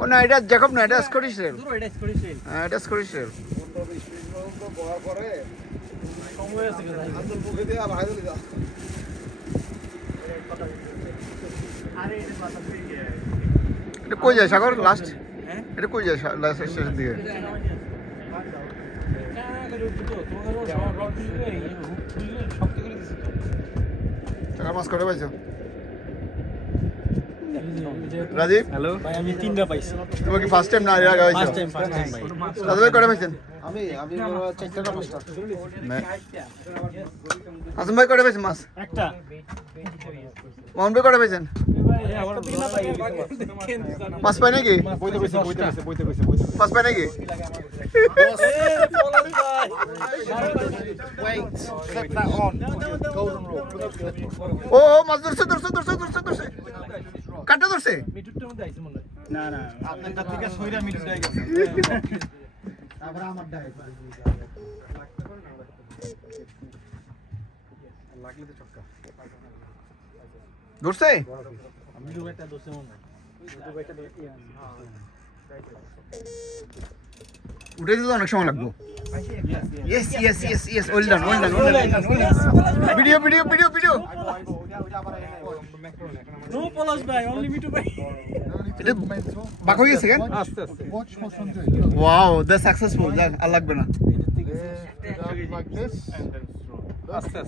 ও না এটা জ্যাকব না, এটা স্কটিশ রেল। এটা স্কটিশ রেল। হ্যাঁ এটা স্কটিশ রেল। এটা কই যায় সাগর লাস্ট? এটা কই যায় লাস্ট স্টেশন দিকে? টাকা মাছ করে পাইছো রাজীব? হ্যালো ভাই, আমি 3টা পাইছি। তুমি কি ফার্স্ট টাইম না এর আগে পাইছো? ফার্স্ট টাইম ভাই। দাদা ভাই করে পাইছেন? আমি 4টা 5টা। আসম ভাই করে পাইছেন মাছ? একটা। মোহন ভাই করে পাইছেন? মাছ পাই নাকি? বইতে কইছে। মাছ পাই নাকি? Wait, clip that on. Golden rule. ও মাছ ধরছে। কাটা ধরছে? মিটুরটার মধ্যে আইছে মনে হয়। না আপনারটা থেকে সইরা মিটুটা গেছে। তারপর আমার ডাই লাগলে তো চক্কা ধরছে? মিটু ভাইটা দোষে মনে হয়। উঠে দিতে অনেক সময় লাগবে। Yes well done. Video no Palash ভাই, অনলি মিটু ভাই। এটা বাক হয়ে গেছে কেন? আস্তে। Wow the successful. যাক আর লাগবে না। like this. আস্তে।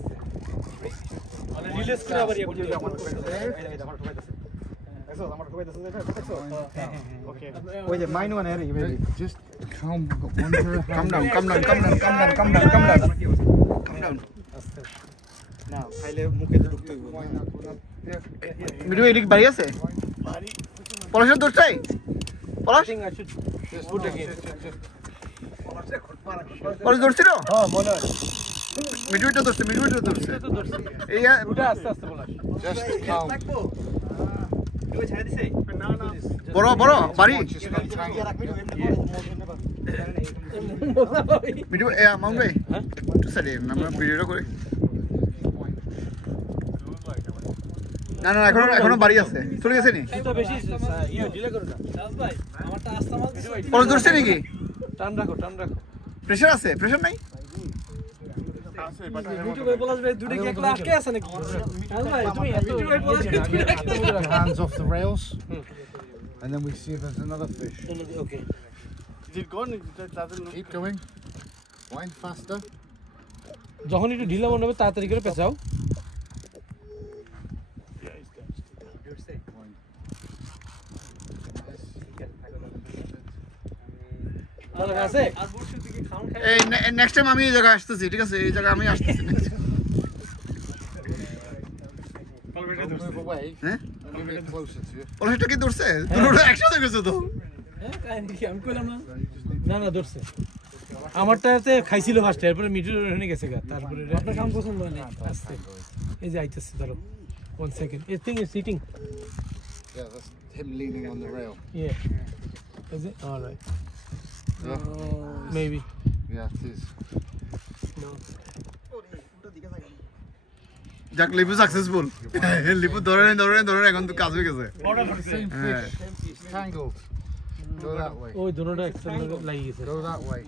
মানে রিলিজ করে আবার ইয়ে করতে হবে। ওকে। ওই যে মাইন ওয়ান এরি বেবি just calm down. আস্তে। না খাইলে মুখে ঢুকতে হবে। ভিডিও এডিট বাড়ি আছে? পলাশের ধরছে? পলাশ পলাশ ধরছিল? হ্যাঁ মনে হয়। মিডুইটা ধরছে। এই ওটা আস্তে পলাশ। Just calm. ওই ছেড়ে দিছে? না। বড় বাড়ি Just not tangle. Video Mount ভাই একটু সাইডে আমরা ভিডিওটা করে। না এখনো বাড়ি আছে। চলে গেছে নি? এটা বেশি ডিলে করো না। দাস ভাই, আমারটা আস্তে মাল দিছো। পলাশ ধরছে নাকি? টান রাখো। প্রেসার আছে? প্রেসার নাই? মিটু ভাই পলাশ ভাই দুটো কি একলা আটকে আছে নাকি? দাস ভাই তুমি মিটু ভাই পলাশ ভাই দুটো আটকে আছে। Hands off the rails. And then we see if there's another fish. Okay. Keep going. Wind faster. যখন একটু ঢিলা মনে হবে তাড়াতাড়ি করে পেঁচাও। আছে আর বর্ষের দিকে খাউন খাই। এই নেক্সট টাইম আমি এই জায়গায় আসতেছি, ঠিক আছে? এই জায়গায় আমি আসতেছি। Move away. হ্যাঁ Move it closer to you. পলাশটা কি ধরছে? দুটো একসাথে গেছে তো। হ্যাঁ কাহিনী কি আমি কইলাম না। না ধরছে। আমারটাতে খাইছিল ফার্স্ট, এরপরে মিটুর ওখানে গেছে গা। তারপরে আপনার কাম পছন্দ হয় না। আস্তে। এই যে আইতেছে ধরো 1 সেকেন্ড। এই thing is sitting. Yeah, that's him leaning on the rail. Yeah. Is it? All right. Yeah. Maybe. Yeah, it is. No. যাক লিপু সাকসেসফুল। লিপু ধরে এখন তো কাজ হয়ে গেছে। Same fish. Tangled. Go that way. ওই দুটোটা একসাথে লাগি গেছে। Go that way.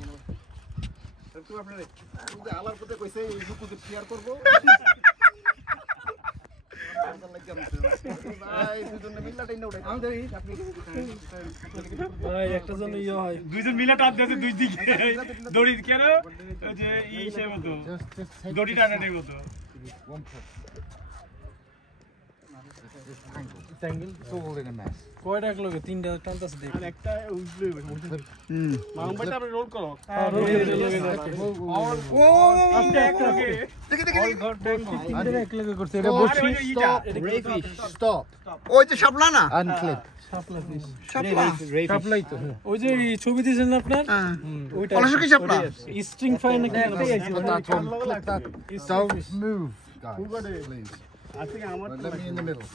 ভাই একটা জন ইয়ে হয়। দুইজন মিলে টাপ দিয়েছে দুই দিকে দড়ি কেন ওই যে ইসে মতো Just take দড়ি টানানোর মতো। one push. This tangled. ট্যাঙ্গেল It's all in a mess. কয়টা এক লগে তিনটা টানতাছে দেখ। আর একটা উঠলই মামবাটা আপনি রোল করো। ও আস্তে একটা ওকে দেখি তিনটা এক লগে করছে এটা বসি। Stop. Stop. ওই যে শাপলা না? And clip. শাপলা ফিশ। শাপলা শাপলাই তো। ওই যে ছবি দিয়েছেন আপনার হ্যাঁ ওইটা পলাশের কি শাপলা? স্ট্রিং ফাই নাকি একটাই আছে। Put that on. Clip that. Don't move, guys. Please. আজকে আমার Let me in the middle.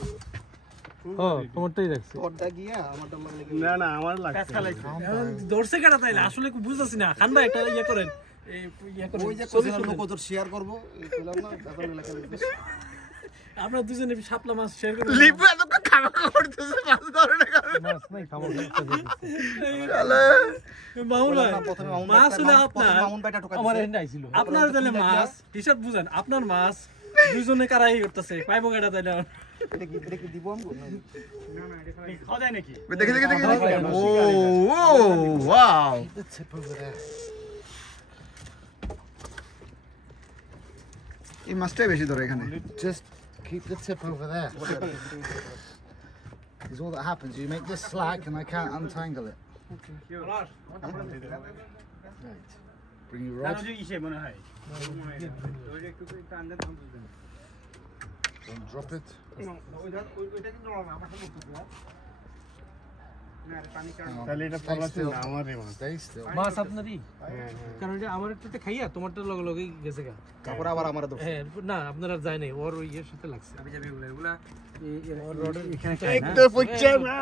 হ্যাঁ তোমারটাই রাখছি। না আমার লাগছে দর্শে কাটা তাইলে আসলে বুঝতাছি না। খান ভাই একটা ইয়ে করেন। এই ইয়ে করেন। ওই যে কোথায় লোক তোর শেয়ার করব এই পেলাম না এখন লেখা লিখে আপনারা দুজনে শাপলা মাছ শেয়ার করেন। লিপু এত খাওয়া করতেছে মাছ ধরে না। শালা মামুন ভাই প্রথমে মামুন মাছ ভাই- হলো প্রথমে আপনার মামুন ভাইটা ঢুকাইছে। আমার এখানে আইছিল আপনার তাহলে মাছ হিসাব বুঝেন আপনার মাছ দুইজনে কারাই করতেছে পাইবো গাড়া তাইলে এটা কি দিব আমগো? খাওয়া যায় নাকি দেখে দেখে দেখে ও wow The tip over there. এই মাছটাই বেশি ধরে এখানে Just keep the tip over there. Because all that happens, you make this slack and I can't untangle it. Right. Bring your rod. ইসে মনে হয় Don't drop it. তাহলে এটা Stay ফলাচ্ছে still. না আমারই মাছ Stay still. মাছ আপনারই কারণ এটা আমার একটু খাইয়া তোমারটা লগে লগেই গেছে গা তারপরে আবার আমার দোষ। হ্যাঁ না আপনার আর যায় নাই ওর ওই ইয়ের সাথে লাগছে একটা পয়সা না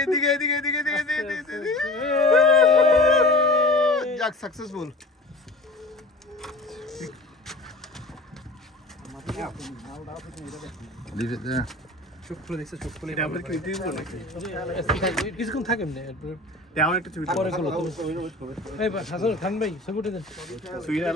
এদিকে এদিকে এদিকে এদিকে এদিকে যাক সাকসেসফুল Leave it there. এটা আমরা কি দিব নাকি কিছুক্ষণ থাকেন না এরপরে দেওয়া একটা ছবি পরে করলো এই হাসান খান ভাই ছবিটা দেন সুইরা